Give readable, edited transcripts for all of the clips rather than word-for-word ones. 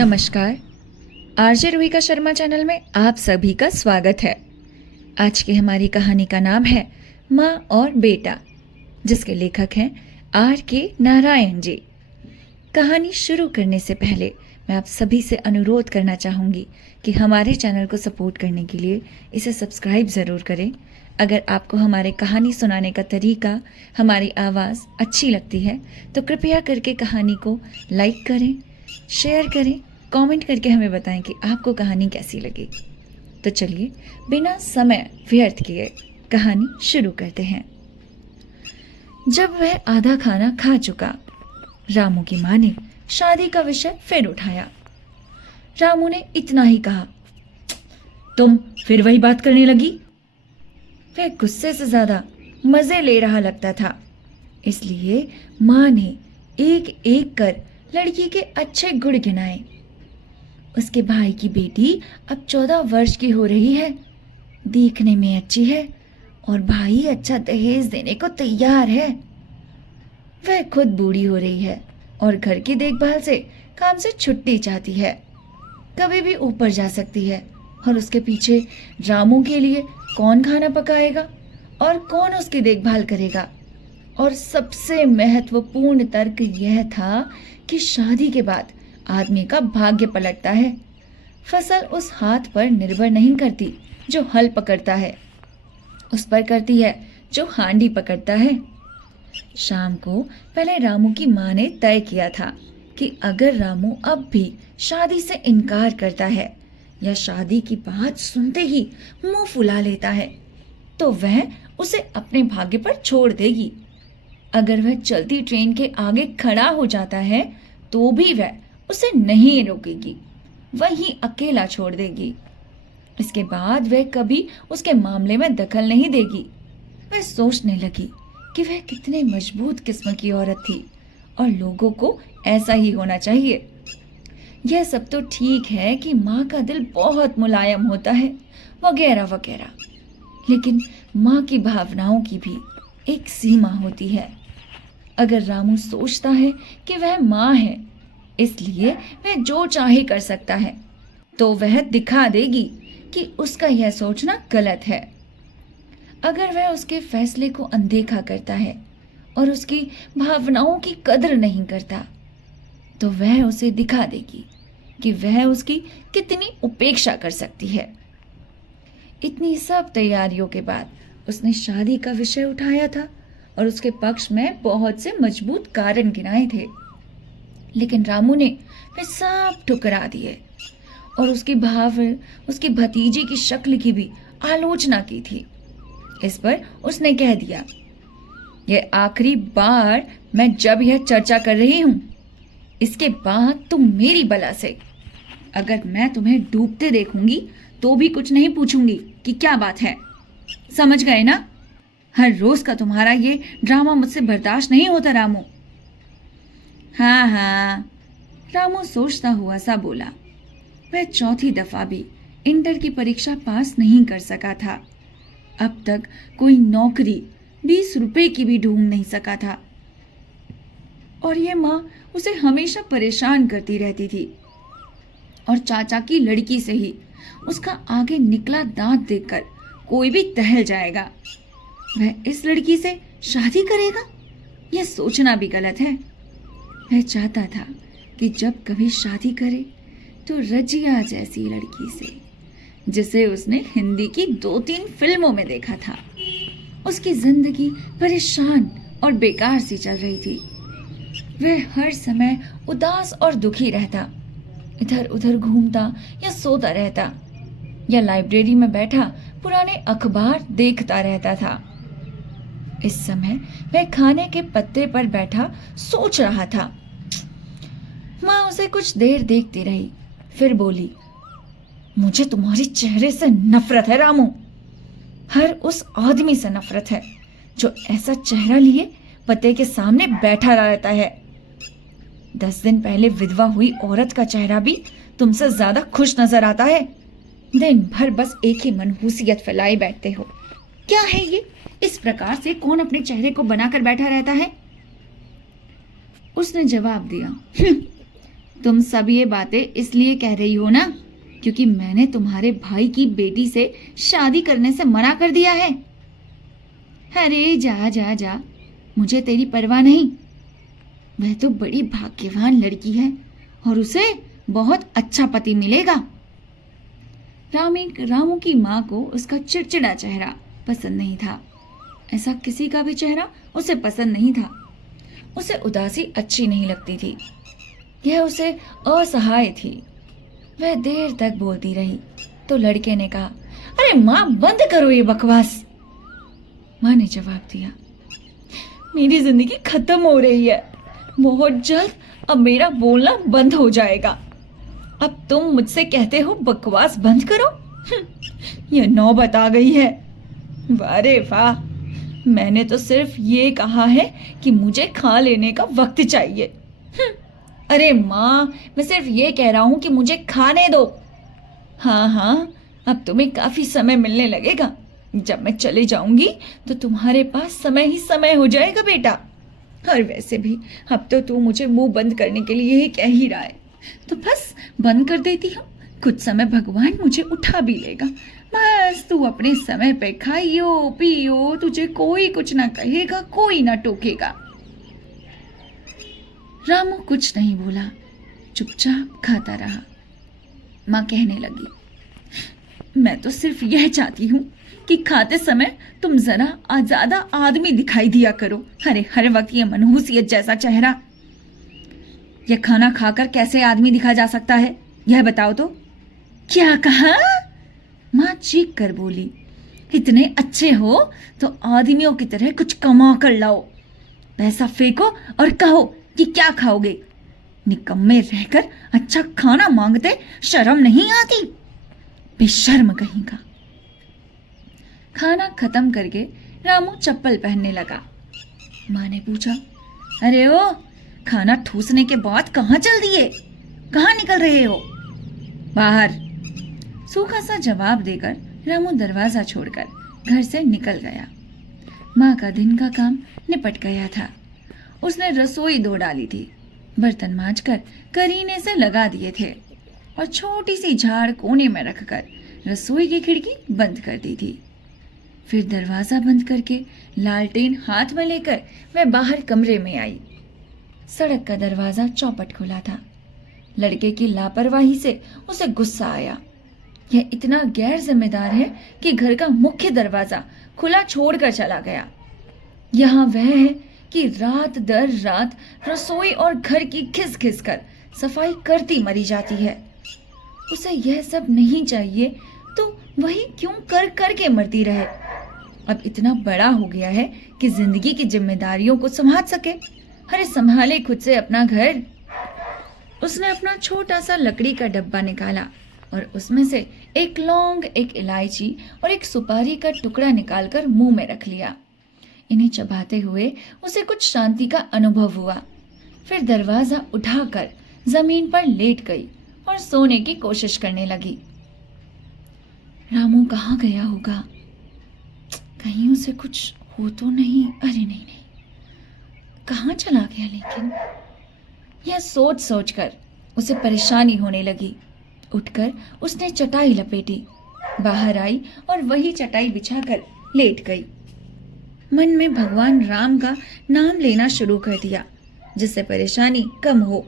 नमस्कार। RJ रोहिका Sharma channel में आप सभी का स्वागत है। आज की हमारी कहानी का नाम है माँ और बेटा, जिसके लेखक हैं R.K. नारायण जी। कहानी शुरू करने से पहले मैं आप सभी से अनुरोध करना चाहूँगी कि हमारे चैनल को सपोर्ट करने के लिए इसे सब्सक्राइब ज़रूर करें। अगर आपको हमारे कहानी सुनाने का तरीका, हमारी आवाज़ अच्छी लगती है तो कृपया करके कहानी को लाइक करें, शेयर करें, कमेंट करके हमें बताएं कि आपको कहानी कैसी लगी। तो चलिए बिना समय व्यर्थ किए कहानी शुरू करते हैं। जब वह आधा खाना खा चुका, रामू की माँ ने शादी का विषय फिर उठाया। रामू ने इतना ही कहा, तुम फिर वही बात करने लगी। वह गुस्से से ज्यादा मजे ले रहा लगता था, इसलिए माँ ने एक एक कर लड़की के अच्छे गुण गिनाए। उसके भाई की बेटी अब 14 वर्ष की हो रही है, देखने में अच्छी है और भाई अच्छा दहेज देने को तैयार है। वह खुद बूढ़ी हो रही है और घर की देखभाल से, काम से छुट्टी चाहती है। कभी भी ऊपर जा सकती है और उसके पीछे रामू के लिए कौन खाना पकाएगा और कौन उसकी देखभाल करेगा। और सबसे महत्वपूर्ण तर्क यह था कि शादी के बाद आदमी का भाग्य पलटता है। फसल उस हाथ पर निर्भर नहीं करती जो हल पकड़ता है, उस पर करती है जो हांडी पकड़ता है। शाम को पहले रामू की माँ ने तय किया था कि अगर रामू अब भी शादी से इनकार करता है या शादी की बात सुनते ही मुंह फुला लेता है तो वह उसे अपने भाग्य पर छोड़ देगी। अगर वह चलती ट्रेन के आगे खड़ा हो जाता है तो भी वह उसे नहीं रोकेगी, वहीं अकेला छोड़ देगी। इसके बाद वह कभी उसके मामले में दखल नहीं देगी। वह सोचने लगी कि वह कितने मजबूत किस्म की औरत थी और लोगों को ऐसा ही होना चाहिए। यह सब तो ठीक है कि माँ का दिल बहुत मुलायम होता है वगैरह वगैरह, लेकिन माँ की भावनाओं की भी एक सीमा होती है। अगर रामू सोचता है कि वह माँ है इसलिए वह जो चाहे कर सकता है, तो वह दिखा देगी कि उसका यह सोचना गलत है। अगर वह उसके फैसले को अनदेखा करता है और उसकी भावनाओं की कदर नहीं करता, तो वह उसे दिखा देगी कि वह उसकी कितनी उपेक्षा कर सकती है। इतनी सब तैयारियों के बाद उसने शादी का विषय उठाया था और उसके पक्ष में बहुत से मजबूत कारण गिनाए थे, लेकिन रामू ने वे सब ठुकरा दिए और उसकी भतीजी की शक्ल की भी आलोचना की थी। इस पर उसने कह दिया, यह आखिरी बार मैं जब यह चर्चा कर रही हूं, इसके बाद तुम मेरी बला से। अगर मैं तुम्हें डूबते देखूंगी तो भी कुछ नहीं पूछूंगी कि क्या बात है, समझ गए ना? हर रोज का तुम्हारा ये ड्रामा मुझसे बर्दाश्त नहीं होता रामू। हाँ हाँ, रामू सोचता हुआ सा बोला। वह चौथी दफा भी इंटर की परीक्षा पास नहीं कर सका था। अब तक कोई नौकरी 20 रुपए की भी ढूंढ नहीं सका था और यह माँ उसे हमेशा परेशान करती रहती थी। और चाचा की लड़की से ही उसका आगे निकला दांत देखकर कोई भी टहल जाएगा। वह इस लड़की से शादी करेगा, यह सोचना भी गलत है। वह चाहता था कि जब कभी शादी करे तो रजिया जैसी लड़की से, जिसे उसने हिंदी की 2-3 फिल्मों में देखा था। उसकी जिंदगी परेशान और बेकार सी चल रही थी। वह हर समय उदास और दुखी रहता, इधर उधर घूमता या सोता रहता या लाइब्रेरी में बैठा पुराने अखबार देखता रहता था। इस समय वह खाने के पत्ते पर बैठा सोच रहा था। माँ उसे कुछ देर देखती रही, फिर बोली, मुझे तुम्हारे चेहरे से नफरत है रामू। हर उस आदमी से नफरत है जो ऐसा चेहरा लिए पति के सामने बैठा रहता है। 10 दिन पहले विधवा हुई औरत का चेहरा भी तुमसे ज्यादा खुश नजर आता है। दिन भर बस एक ही मनहूसियत फैलाए बैठते हो। क्या है ये? इस प्रकार से कौन अपने चेहरे को बनाकर बैठा रहता है? उसने जवाब दिया, तुम सब ये बातें इसलिए कह रही हो ना क्योंकि मैंने तुम्हारे भाई की बेटी से शादी करने से मना कर दिया है। अरे जा जा जा, मुझे तेरी परवाह नहीं। वह तो बड़ी भाग्यवान लड़की है और उसे बहुत अच्छा पति मिलेगा। रामू की माँ को उसका चिड़चिड़ा चेहरा पसंद नहीं था। ऐसा किसी का भी चेहरा उसे पसंद नहीं था। उसे उदासी अच्छी नहीं लगती थी। यह उसे असहाय थी। वह देर तक बोलती रही तो लड़के ने कहा, अरे माँ बंद करो ये बकवास। माँ ने जवाब दिया, मेरी जिंदगी खत्म हो रही है। बहुत जल्द अब मेरा बोलना बंद हो जाएगा। अब तुम मुझसे कहते हो बकवास बंद करो। यह नौबत आ गई है। वाह रे वाह, मैंने तो सिर्फ ये कहा है कि मुझे खा लेने का वक्त चाहिए। अरे माँ, मैं सिर्फ ये कह रहा हूं कि मुझे खाने दो। हाँ हाँ, अब तुम्हें काफी समय मिलने लगेगा। जब मैं चले जाऊंगी तो तुम्हारे पास समय ही समय हो जाएगा बेटा। और वैसे भी अब तो तू मुझे मुंह बंद करने के लिए ही कह ही रहा है, तो बस बंद कर देती हूँ। कुछ समय भगवान मुझे उठा भी लेगा। बस तू अपने समय पे खाइयो पियो, तुझे कोई कुछ ना कहेगा, कोई ना टोकेगा। रामू कुछ नहीं बोला, चुपचाप खाता रहा। माँ कहने लगी, मैं तो सिर्फ यह चाहती हूँ कि खाते समय तुम जरा ज्यादा आदमी दिखाई दिया करो। अरे हर वक्त ये मनहूसियत जैसा चेहरा। यह खाना खाकर कैसे आदमी दिखा जा सकता है, यह बताओ तो। क्या कहा? माँ चीख कर बोली, इतने अच्छे हो तो आदमियों की तरह कुछ कमा कर लाओ। पैसा फेंको और कहो कि क्या खाओगे। निकम्मे रहकर अच्छा खाना मांगते शर्म नहीं आती? बेशर्म कहीं का। खाना खत्म करके रामू चप्पल पहनने लगा। माँ ने पूछा, अरे ओ, खाना ठूसने के बाद कहाँ चल दिए? कहाँ निकल रहे हो? बाहर। सूखा सा जवाब देकर रामू दरवाजा छोड़कर घर से निकल गया। माँ का दिन का काम निपट गया था। उसने रसोई धो डाली थी, बर्तन मांजकर करीने से लगा दिए थे और छोटी सी झाड़ कोने में रखकर रसोई की खिड़की बंद कर दी थी। फिर दरवाजा बंद करके लालटेन हाथ में लेकर वह बाहर कमरे में आई। सड़क का दरवाजा चौपट खुला था। लड़के की लापरवाही से उसे गुस्सा आया। यह इतना गैर जिम्मेदार है कि घर का मुख्य दरवाजा खुला छोड़कर चला गया। यहाँ वह है कि रात दर रात रसोई और घर की खिस खिस कर सफाई करती मरी जाती है। उसे यह सब नहीं चाहिए तो वही क्यों कर कर के मरती रहे। अब इतना बड़ा हो गया है कि जिंदगी की जिम्मेदारियों को संभाल सके। अरे संभाले खुद से अपना घर। उसने अपना छोटा सा लकड़ी का डब्बा निकाला और उसमें से एक लौंग, एक इलायची और एक सुपारी का टुकड़ा निकालकर मुंह में रख लिया। इन्हें चबाते हुए उसे कुछ शांति का अनुभव हुआ। फिर दरवाजा उठाकर जमीन पर लेट गई और सोने की कोशिश करने लगी। रामू कहाँ गया होगा? कहीं उसे कुछ हो तो नहीं? अरे नहीं, कहाँ चला गया? लेकिन यह सोच सोचकर उसे परेशानी होने लगी। उठकर उसने चटाई लपेटी, बाहर आई और वही चटाई बिछाकर लेट गई। मन में भगवान राम का नाम लेना शुरू कर दिया जिससे परेशानी कम हो।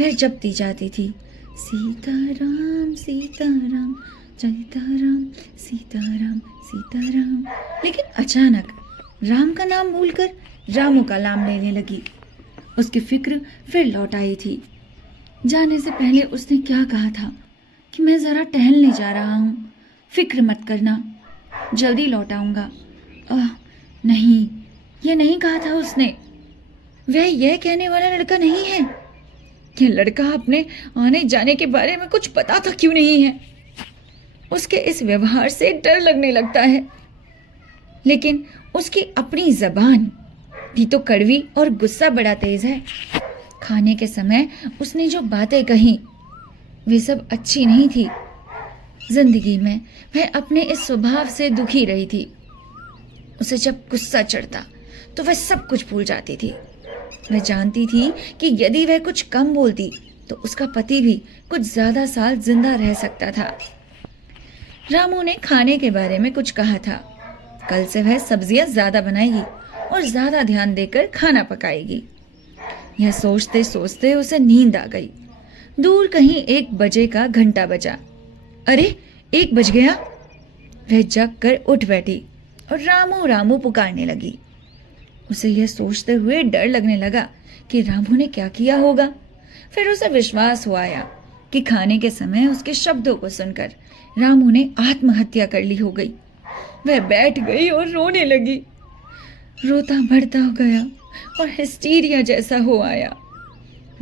वह जपती जाती थी, सीताराम सीताराम सीताराम सीताराम सीताराम। लेकिन अचानक राम का नाम भूलकर रामू का नाम लेने लगी। उसकी फिक्र फिर लौट आई थी। जाने से पहले उसने क्या कहा था कि मैं जरा टहलने जा रहा हूँ, फिक्र मत करना, जल्दी लौट आऊंगा। नहीं, यह नहीं कहा था उसने। वह यह कहने वाला लड़का नहीं है। यह लड़का अपने आने जाने के बारे में कुछ पता था क्यों नहीं है। उसके इस व्यवहार से डर लगने लगता है। लेकिन उसकी अपनी जबान भी तो कड़वी और गुस्सा बड़ा तेज है। खाने के समय उसने जो बातें कही वे सब अच्छी नहीं थी। जिंदगी में वह अपने इस स्वभाव से दुखी रही थी। उसे जब गुस्सा चढ़ता तो वह सब कुछ भूल जाती थी। वह जानती थी कि यदि वह कुछ कम बोलती तो उसका पति भी कुछ ज्यादा साल जिंदा रह सकता था। रामू ने खाने के बारे में कुछ कहा था। कल से वह सब्जियां ज्यादा बनाएगी और ज्यादा ध्यान देकर खाना पकाएगी। यह सोचते सोचते उसे नींद आ गई। दूर कहीं 1 बजे का घंटा बजा। अरे 1 बज गया। वह जग कर उठ बैठी और रामू रामू पुकारने लगी। उसे यह सोचते हुए डर लगने लगा कि रामू ने क्या किया होगा। फिर उसे विश्वास हुआ आया कि खाने के समय उसके शब्दों को सुनकर रामू ने आत्महत्या कर ली हो गई। वह बैठ गई और रोने लगी। रोता बढ़ता गया और हिस्टीरिया जैसा हो आया।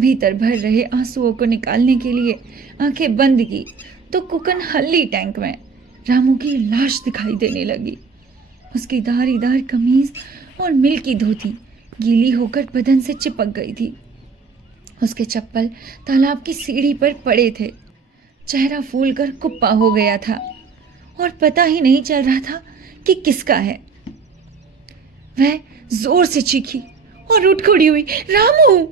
भीतर भर रहे आंसुओं को निकालने के लिए आंखें बंद की तो कुकनहल्ली टैंक में रामू की लाश दिखाई देने लगी। उसकी धारीदार कमीज और मिल्की धोती गीली होकर बदन से चिपक गई थी। उसके चप्पल तालाब की सीढ़ी पर पड़े थे। चेहरा फूलकर कुप्पा हो गया था और पता ही नहीं चल रहा था कि किसका है। वह जोर से चीखी और उठ खड़ी हुई, रामू!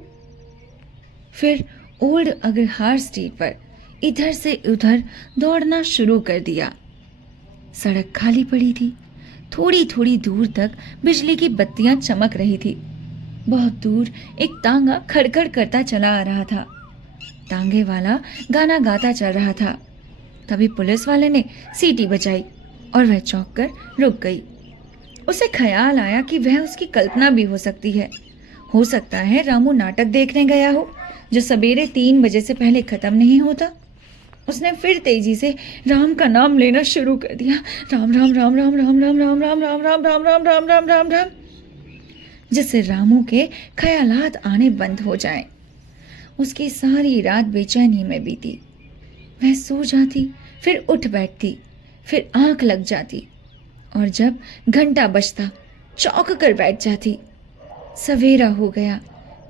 फिर ओल्ड अग्रहार स्ट्रीट पर इधर से उधर दौड़ना शुरू कर दिया। सड़क खाली पड़ी थी। थोड़ी थोड़ी दूर तक बिजली की बत्तियां चमक रही थी। बहुत दूर एक तांगा खड़खड़ करता चला आ रहा था। तांगे वाला गाना गाता चल रहा था। तभी पुलिस वाले ने सीटी बजाई और वह चौंक कर रुक गई। उसे ख्याल आया कि वह उसकी कल्पना भी हो सकती है। हो सकता है रामू नाटक देखने गया हो जो सवेरे 3 बजे से पहले खत्म नहीं होता। उसने फिर तेजी से राम का नाम लेना शुरू कर दिया। राम राम राम राम राम राम राम राम राम राम राम राम राम राम राम राम, जिससे रामू के ख्यालात आने बंद हो जाएं। उसकी सारी रात बेचैनी में बीती। वह सो जाती, फिर उठ बैठती, फिर आंख लग जाती और जब घंटा बजता चौंक कर बैठ जाती। सवेरा हो गया।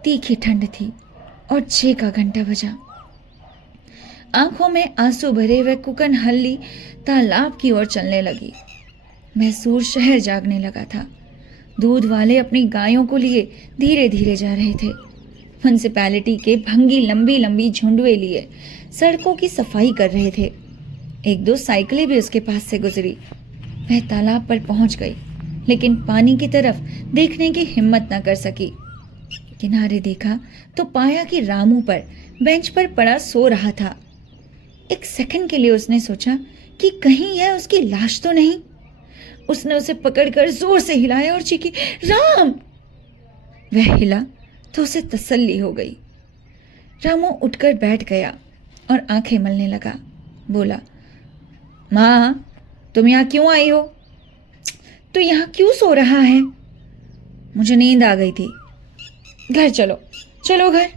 तीखी ठंड थी और 6 का घंटा बजा। आंखों में आंसू भरे वह कुकनहल्ली तालाब की ओर चलने लगी। मैसूर शहर जागने लगा था। दूध वाले अपनी गायों को लिए धीरे धीरे जा रहे थे। म्युनिसिपैलिटी के भंगी लंबी लंबी झुंडुए लिए सड़कों की सफाई कर रहे थे। 1-2 साइकिलें भी उसके पास से गुजरी। वह तालाब पर पहुंच गई, लेकिन पानी की तरफ देखने की हिम्मत न कर सकी। किनारे देखा तो पाया कि रामू पर बेंच पर पड़ा सो रहा था। 1 सेकंड के लिए उसने सोचा कि कहीं यह उसकी लाश तो नहीं। उसने उसे पकड़कर जोर से हिलाया और चीखी, राम! वह हिला तो उसे तसल्ली हो गई। रामू उठकर बैठ गया और आंखें मलने लगा। बोला, माँ, तुम यहाँ क्यों आई हो? तो यहाँ क्यों सो रहा है? मुझे नींद आ गई थी। घर चलो, चलो घर।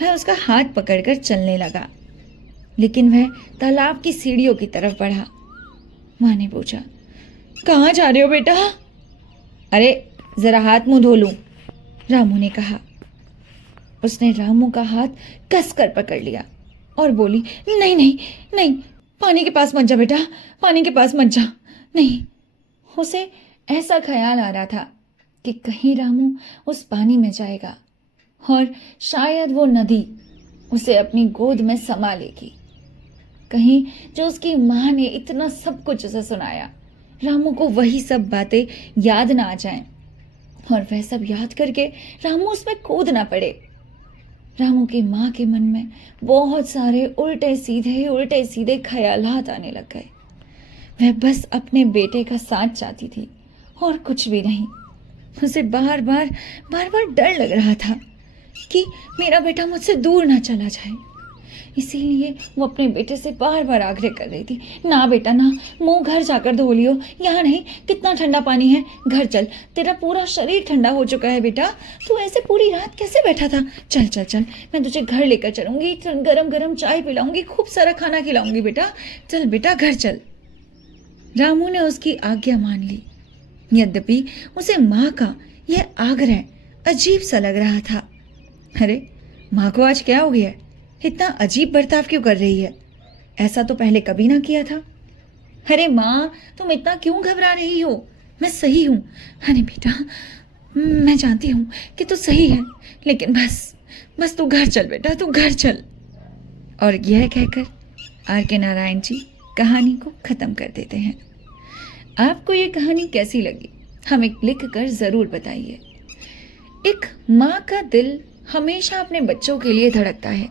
वह उसका हाथ पकड़कर चलने लगा, लेकिन वह तालाब की सीढ़ियों की तरफ बढ़ा। माँ ने पूछा, कहाँ जा रहे हो बेटा? अरे जरा हाथ मुंह धो लूं, रामू ने कहा। उसने रामू का हाथ कसकर पकड़ लिया और बोली, नहीं नहीं नहीं, पानी के पास मत जा बेटा, पानी के पास मत जा। नहीं। उसे ऐसा ख्याल आ रहा था कि कहीं रामू उस पानी में जाएगा और शायद वो नदी उसे अपनी गोद में समा लेगी। कहीं जो उसकी माँ ने इतना सब कुछ उसे सुनाया, रामू को वही सब बातें याद ना आ जाएं और वह सब याद करके रामू उसमें कूद ना पड़े। रामू की माँ के मन में बहुत सारे उल्टे सीधे ख्यालात आने लग गए। वह बस अपने बेटे का साथ चाहती थी और कुछ भी नहीं। उसे बार बार डर लग रहा था कि मेरा बेटा मुझसे दूर ना चला जाए। इसीलिए वो अपने बेटे से बार बार आग्रह कर रही थी, ना बेटा ना, मुंह घर जाकर धो लियो। यहाँ नहीं, कितना ठंडा पानी है, घर चल, तेरा पूरा शरीर ठंडा हो चुका है बेटा, तू ऐसे पूरी रात कैसे बैठा था? चल चल चल, मैं तुझे घर लेकर चलूंगी, गरम गरम चाय पिलाऊंगी, खूब सारा खाना खिलाऊंगी बेटा, चल बेटा घर चल। रामू ने उसकी आज्ञा मान ली। यद्यपि उसे माँ का यह आग्रह अजीब सा लग रहा था। अरे माँ को आज क्या हो गया? इतना अजीब बर्ताव क्यों कर रही है? ऐसा तो पहले कभी ना किया था। अरे माँ, तुम इतना क्यों घबरा रही हो? मैं सही हूँ। अरे बेटा, मैं जानती हूँ कि तू सही है, लेकिन बस बस तू घर चल बेटा, तू घर चल। और यह कहकर आर के नारायण जी कहानी को ख़त्म कर देते हैं। आपको ये कहानी कैसी लगी हमें लिख कर ज़रूर बताइए। एक माँ का दिल हमेशा अपने बच्चों के लिए धड़कता है।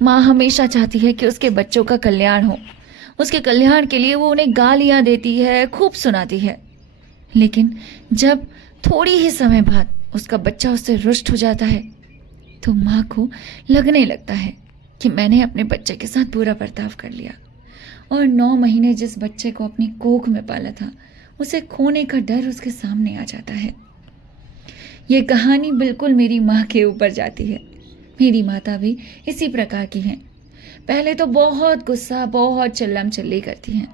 माँ हमेशा चाहती है कि उसके बच्चों का कल्याण हो। उसके कल्याण के लिए वो उन्हें गालियाँ देती है, खूब सुनाती है। लेकिन जब थोड़ी ही समय बाद उसका बच्चा उससे रुष्ट हो जाता है तो माँ को लगने लगता है कि मैंने अपने बच्चे के साथ बुरा बर्ताव कर लिया। और 9 महीने जिस बच्चे को अपनी कोख में पाला था उसे खोने का डर उसके सामने आ जाता है। ये कहानी बिल्कुल मेरी माँ के ऊपर जाती है। मेरी माता भी इसी प्रकार की हैं। पहले तो बहुत गुस्सा, बहुत चिल्लम चिल्ली करती हैं,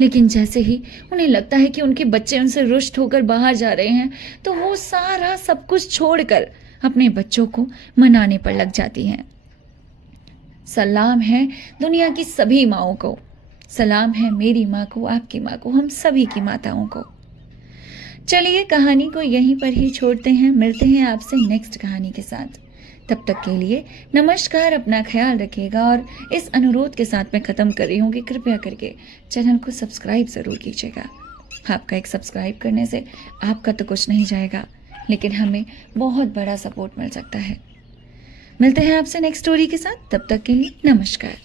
लेकिन जैसे ही उन्हें लगता है कि उनके बच्चे उनसे रुष्ट होकर बाहर जा रहे हैं तो वो सारा सब कुछ छोड़कर अपने बच्चों को मनाने पर लग जाती हैं। सलाम है दुनिया की सभी माँओं को, सलाम है मेरी माँ को, आपकी माँ को, हम सभी की माताओं को। चलिए कहानी को यहीं पर ही छोड़ते हैं, मिलते हैं आपसे नेक्स्ट कहानी के साथ। तब तक के लिए नमस्कार, अपना ख्याल रखिएगा। और इस अनुरोध के साथ मैं ख़त्म कर रही हूँ कि कृपया करके चैनल को सब्सक्राइब ज़रूर कीजिएगा। आपका एक सब्सक्राइब करने से आपका तो कुछ नहीं जाएगा, लेकिन हमें बहुत बड़ा सपोर्ट मिल सकता है। मिलते हैं आपसे नेक्स्ट स्टोरी के साथ, तब तक के लिए नमस्कार।